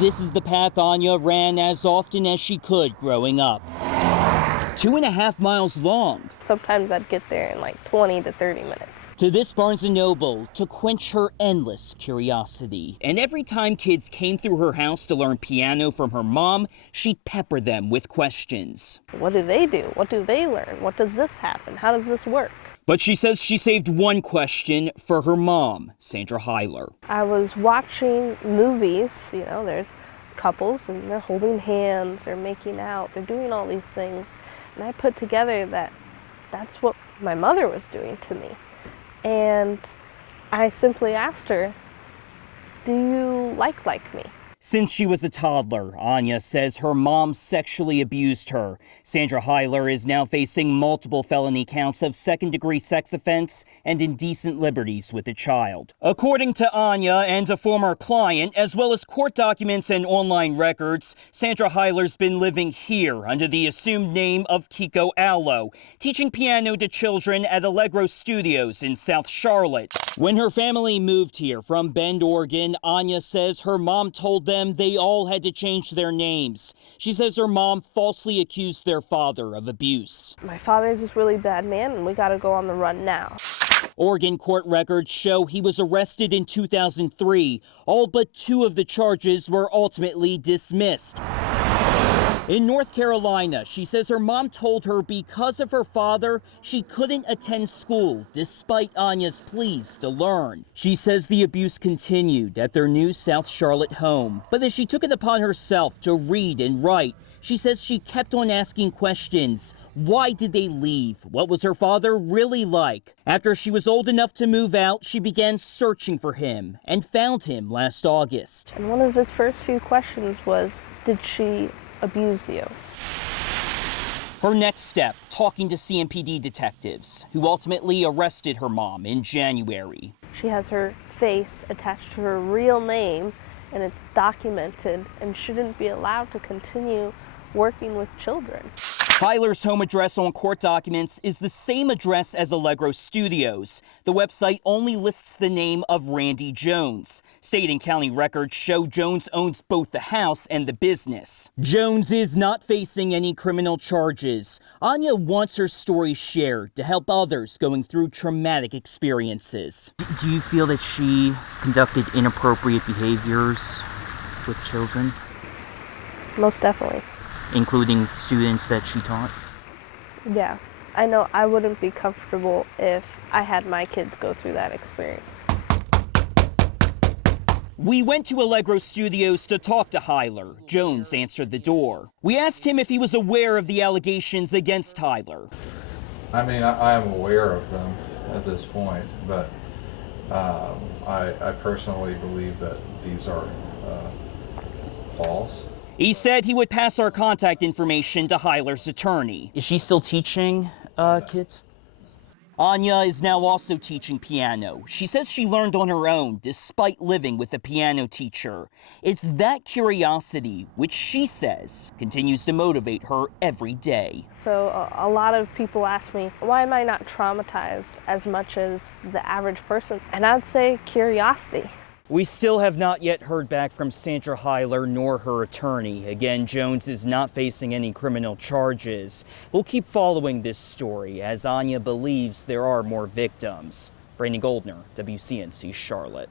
This is the path Anya ran as often as she could growing up. 2.5 miles long. Sometimes I'd get there in like 20 to 30 minutes. To this Barnes & Noble to quench her endless curiosity. And every time kids came through her house to learn piano from her mom, she'd pepper them with questions. What do they do? What do they learn? What does this happen? How does this work? But she says she saved one question for her mom, Sandra Heiler. I was watching movies, there's couples and they're holding hands, they're making out, they're doing all these things. And I put together that that's what my mother was doing to me. And I simply asked her, do you like me? Since she was a toddler, Anya says her mom sexually abused her. Sandra Heiler is now facing multiple felony counts of second-degree sex offense and indecent liberties with a child. According to Anya and a former client, as well as court documents and online records, Sandra Heiler's been living here under the assumed name of Kiko Allo, teaching piano to children at Allegro Studios in South Charlotte. When her family moved here from Bend, Oregon, Anya says her mom told them they all had to change their names. She says her mom falsely accused their father of abuse. My father's this really bad man and we gotta go on the run now. Oregon court records show he was arrested in 2003. All but 2 of the charges were ultimately dismissed. In North Carolina, she says her mom told her because of her father, she couldn't attend school despite Anya's pleas to learn. She says the abuse continued at their new South Charlotte home, but that she took it upon herself to read and write. She says she kept on asking questions. Why did they leave? What was her father really like? After she was old enough to move out, she began searching for him and found him last August. And one of his first few questions was, did she abuse you? Her next step, talking to CMPD detectives, who ultimately arrested her mom in January. She has her face attached to her real name, and it's documented and shouldn't be allowed to continue working with children. Heiler's home address on court documents is the same address as Allegro Studios. The website only lists the name of Randy Jones. State and county records show Jones owns both the house and the business. Jones is not facing any criminal charges. Anya wants her story shared to help others going through traumatic experiences. Do you feel that she conducted inappropriate behaviors with children? Most definitely. Including students that she taught? Yeah, I know I wouldn't be comfortable if I had my kids go through that experience. We went to Allegro Studios to talk to Heiler. Jones answered the door. We asked him if he was aware of the allegations against Heiler. I mean, I am aware of them at this point, but I personally believe that these are false. He said he would pass our contact information to Heiler's attorney. Is she still teaching kids? Anya is now also teaching piano. She says she learned on her own despite living with a piano teacher. It's that curiosity, which she says continues to motivate her every day. So a lot of people ask me, why am I not traumatized as much as the average person? And I'd say curiosity. We still have not yet heard back from Sandra Heiler nor her attorney. Again, Jones is not facing any criminal charges. We'll keep following this story as Anya believes there are more victims. Brandon Goldner, WCNC Charlotte.